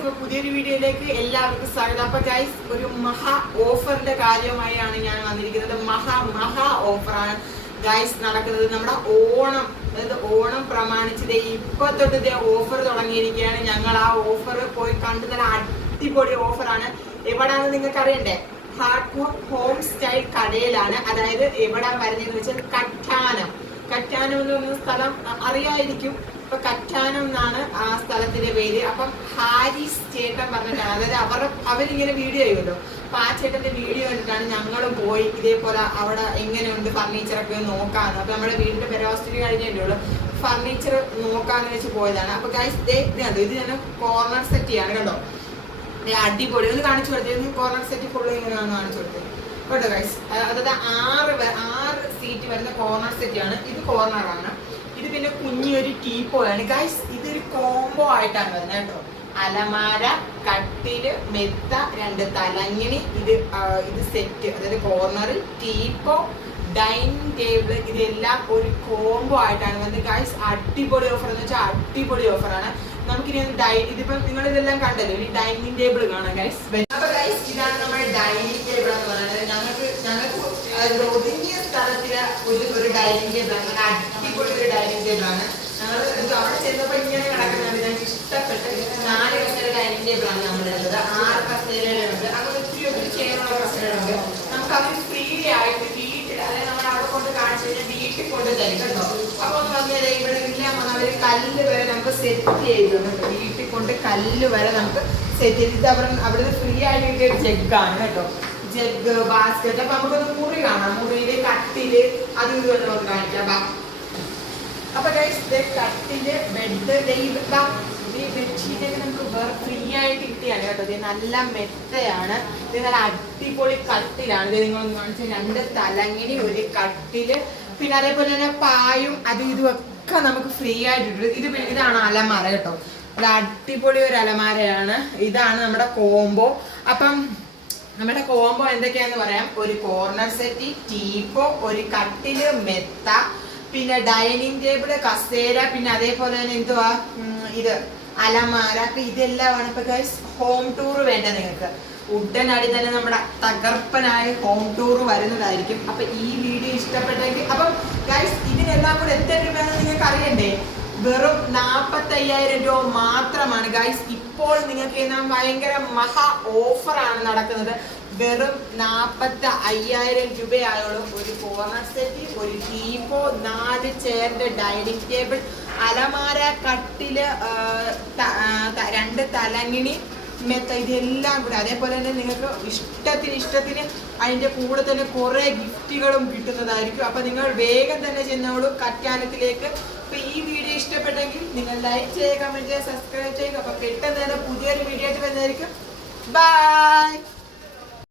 അപ്പോൾ പുതിയൊരു വീഡിയോയിലേക്ക് എല്ലാവർക്കും സ്വാഗതം. അപ്പോൾ ഗൈസ്, ഒരു മഹാ ഓഫറിന്റെ കാര്യമായാണ് ഞാൻ വന്നിരിക്കുന്നത്. മഹാ ഓഫറാണ് ഗൈസ് നടക്കുന്നത്. നമ്മുടെ ഓണം, അതായത് ഓണം പ്രമാണിച്ച് ഇപ്പൊ തൊട്ട് ഓഫർ തുടങ്ങിയിരിക്കുകയാണ്. ഞങ്ങൾ ആ ഓഫർ പോയി കണ്ടു. നല്ല അടിപൊളി ഓഫറാണ്. എവിടാണെന്ന് നിങ്ങൾക്ക് അറിയണ്ടേ? ഹാർട്ട് ഹോം സ്റ്റൈൽ കടയിലാണ്. അതായത് എവിടാ വരുന്നതെന്ന് വെച്ചാൽ കറ്റാനം എന്ന് പറയുന്ന സ്ഥലം അറിയായിരിക്കും. ഇപ്പൊ കറ്റാനം എന്നാണ് ആ സ്ഥലത്തിന്റെ പേര്. അപ്പം ഹാരിസ് ചേട്ടൻ പറഞ്ഞിട്ടാണ്, അതായത് അവരിങ്ങനെ വീഡിയോ ചെയ്യുമല്ലോ, അപ്പൊ ആ ചേട്ടന്റെ വീഡിയോ കണ്ടിട്ടാണ് ഞങ്ങളും പോയി ഇതേപോലെ അവിടെ എങ്ങനെയുണ്ട് ഫർണിച്ചറൊക്കെ നോക്കാന്ന്. അപ്പൊ നമ്മുടെ വീടിന്റെ പെരാവസ്ഥ കഴിഞ്ഞല്ലേ ഉള്ളൂ, ഫർണിച്ചർ നോക്കാന്ന് വെച്ച് പോയതാണ്. അപ്പൊ ഗൈസ് ഇത് ഞാൻ കോർണർ സെറ്റ് ചെയ്യാണ് കേട്ടോ. അടിപൊളി ഒന്ന് കാണിച്ചു കൊടുത്തത്. കോർണർ സെറ്റ് ഫുള്ള് ഇങ്ങനെയാണെന്ന് കാണിച്ചു കൊടുത്തത് കേട്ടോ ഗൈസ്. അതായത് 6 സീറ്റ് വരുന്ന കോർണർ സെറ്റ് ആണ്. ഇത് കോർണറാണ്. ഇത് പിന്നെ കുഞ്ഞൊരു ടീപ്പോയാണ് ഗൈസ്. ഇതൊരു കോംബോ ആയിട്ടാണ് വരുന്നത് കേട്ടോ. അലമാര, കട്ടില്, മെത്ത, 2 തലങ്ങിണി, ഇത് സെറ്റ്, അതായത് കോർണറിൽ ടീപ്പോ, ഡൈനിങ് ടേബിൾ, ഇതെല്ലാം ഒരു കോംബോ ആയിട്ടാണ് വരുന്നത് ഗൈസ്. അടിപൊളി ഓഫർ എന്ന് വെച്ചാൽ അടിപൊളി ഓഫറാണ്. നമുക്കിനി ഇതിപ്പം നിങ്ങൾ ഇതെല്ലാം കണ്ടല്ലോ, ഈ ഡൈനിങ് ടേബിൾ കാണാം ഗൈസ്. അപ്പൊ ഗൈസ്, ഇതാണ് നമ്മുടെ ഡൈനിങ് ടേബിൾ എന്ന് പറയുന്നത്. ഞങ്ങൾക്ക് ഒതുങ്ങിയ സ്ഥലത്തില് ഒരു ഡൈനിങ് ടേബിൾ ആണ്. അടിപൊളി ഒരു ഡൈനിങ് ടേബിൾ ആണ്. ഞങ്ങൾ അവിടെ ചെന്നപ്പോ ഇങ്ങനെ കിടക്കുന്നത് ഞങ്ങൾക്ക് ഇഷ്ടപ്പെട്ട് 4 കസേര ഡൈനിങ് ടേബിൾ ആണ് നമ്മളുള്ളത്. 6 കസേരകളുണ്ട്. അങ്ങനെ ഒത്തിരി ചെയ്യാനുള്ള കസേരകളുണ്ട്. നമുക്ക് അവർ ഫ്രീ ആയിട്ട് വീട്ടിൽ, അതായത് നമ്മൾ അവിടെ കൊണ്ട് കാണിച്ചു കഴിഞ്ഞാൽ വീട്ടിൽ കൊണ്ട് തരും കേട്ടോ. അപ്പൊ ഒന്ന് പറഞ്ഞാൽ ഇവിടെ എല്ലാം അവര് കല്ല് വരെ നമുക്ക് സെറ്റ് ചെയ്തിട്ടുണ്ട്. വീട്ടിൽ കൊണ്ട് കല്ല് വരെ നമുക്ക് സെറ്റ് ചെയ്ത് അവിടുന്ന് ഫ്രീ ആയിട്ട് കിട്ടിയ ജഗ്ഗാണ് കേട്ടോ. Jug, basket. അപ്പൊ നമുക്കൊന്ന് മുറി കാണാം. മുറിയില് കട്ടില്, അത് ഇതുപോലെ നമുക്ക് കാണിക്കാം. അപ്പൊ ഗൈസ്, കട്ടില്, ബെഡ്, ഈ ബെഡ്ഷീറ്റൊക്കെ നമുക്ക് ഫ്രീ ആയിട്ട് കിട്ടിയാണ് കേട്ടോ. ഇത് നല്ല മെത്തയാണ്. ഇത് നല്ല അടിപൊളി കട്ടിലാണ്. ഇത് നിങ്ങളൊന്ന് കാണിച്ചാൽ 2 തലങ്ങിണി, ഒരു കട്ടില്, പിന്നെ അതേപോലെ തന്നെ പായും ഇതുമൊക്കെ നമുക്ക് ഫ്രീ ആയിട്ട്. ഇതാണ് അലമാര കേട്ടോ. ഒരു അടിപൊളി ഒരു അലമാരയാണ്. ഇതാണ് നമ്മുടെ കോംബോ. അപ്പം നമ്മുടെ കോംബോ എന്തൊക്കെയാന്ന് പറയാം. ഒരു കോർണർ സെറ്റ്, ടീപ്പോ, ഒരു കട്ടില്, മെത്ത, പിന്നെ ഡൈനിങ് ടേബിള്, കസേര, പിന്നെ അതേപോലെ തന്നെ എന്തുവാ ഇത് അലമാര. അപ്പൊ ഇതെല്ലാമാണ്. ഇപ്പൊ ഗൈസ്, ഹോം ടൂർ വേണ്ട നിങ്ങൾക്ക്, ഉടനടി തന്നെ നമ്മുടെ തകർപ്പനായ ഹോം ടൂർ വരുന്നതായിരിക്കും. അപ്പൊ ഈ വീഡിയോ ഇഷ്ടപ്പെട്ടെങ്കിൽ, അപ്പം ഗൈസ്, ഇതിനെല്ലാം കൂടെ എത്ര രൂപയാണെന്ന് നിങ്ങൾക്ക് അറിയണ്ടേ? വെറും 45,000 രൂപ മാത്രമാണ് ഗൈസ്. ഇപ്പോൾ നിങ്ങൾക്ക് ഭയങ്കര മഹാ ഓഫറാണ് നടക്കുന്നത്. വെറും 45,000 രൂപയായുള്ളൂ. ഒരു കോർണർ സെറ്റ്, ഒരു ടീപ്പോ, 4 ചെയറിന്റെ ഡൈനിങ് ടേബിൾ, അലമാര, കട്ടില്, 2 തലങ്ങിണി, മെത്ത, ഇതെല്ലാം കൂടെ. അതേപോലെ തന്നെ നിങ്ങൾക്ക് ഇഷ്ടത്തിന് അതിൻ്റെ കൂടെ തന്നെ കുറേ ഗിഫ്റ്റുകളും കിട്ടുന്നതായിരിക്കും. അപ്പം നിങ്ങൾ വേഗം തന്നെ ചെന്നോളൂ കറ്റാനത്തിലേക്ക്. അപ്പം ഈ വീഡിയോ ഇഷ്ടപ്പെട്ടെങ്കിൽ നിങ്ങൾ ലൈക്ക് ചെയ്യുക, കമൻറ്റ് ചെയ്യുക, സബ്സ്ക്രൈബ് ചെയ്യുക. അപ്പം പെട്ടെന്ന് തന്നെ പുതിയൊരു വീഡിയോ ആയിട്ട് വരുന്നതായിരിക്കും. ബൈ.